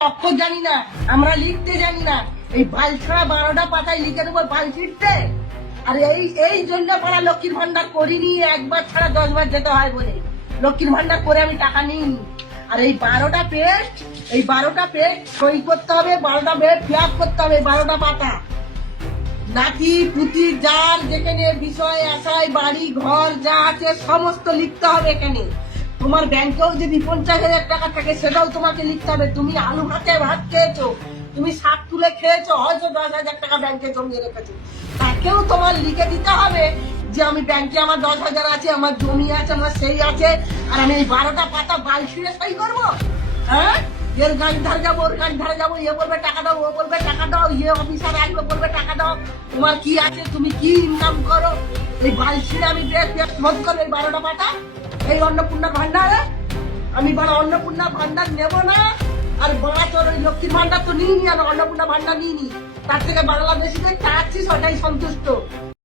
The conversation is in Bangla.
অক্ষর জানি না, আমরা লিখতে জানি না। এই বাল ছাড়া 12টা পাতায় লিখে দেবো বাল ছিটতে। আর এই জন্য পাড়া লক্ষ্মীর ভান্ডার করিনি, একবার ছাড়া 10 বার যেতে হয় বলে লক্ষ্মীর ভান্ডার করে আমি টাকা নিইনি। আর এই 12টা পেজ সই করতে হবে, 12টা পেজ ফিল আপ করতে হবে, 12টা পাতা নাতি পুতি যার যেখানে বিষয় আশায় বাড়ি ঘর যা আছে সমস্ত লিখতে হবে এখানে। তোমার ব্যাংকেও যদি 50,000 টাকা থাকে সেটাও তোমাকে লিখতে হবে। তুমি আলু ভাতে ভাত খেয়েছো, তুমি শাক তুলে খেয়েছো, হয়তো 10,000 টাকা ব্যাংকে জমিয়ে রেখেছো, তাকেও তোমার লিখে দিতে হবে যে আমি ব্যাংকে আমার 10,000 আছে, আমার জমি আছে, আমার সেই আছে, আর আমি এই 12টা পাতা বাল ছিঁড়ে সই করবো। হ্যাঁ, এর গান ধারে যাবো, ওর গান ধারে যাবো, এ বলবে টাকা দাও, ও বলবে টাকা দাও, ইয়ে অফিসার আসবে বলবে টাকা দাও। তোমার কি আছে, তুমি কি ইনকাম করো, এই বাল ছিঁড়ে আমি শোধ করবো এই 12টা পাতা এই অন্নপূর্ণা ভান্ডারে। আমি বড় অন্নপূর্ণা ভান্ডার নেব না। আর বড়া তোর ওই লক্ষ্মীর ভান্ডার তো নিইনি, আর অন্নপূর্ণা ভান্ডার নিইনি, তার থেকে বাংলাদেশিদের চাচ্ছিস ওটাই সন্তুষ্ট।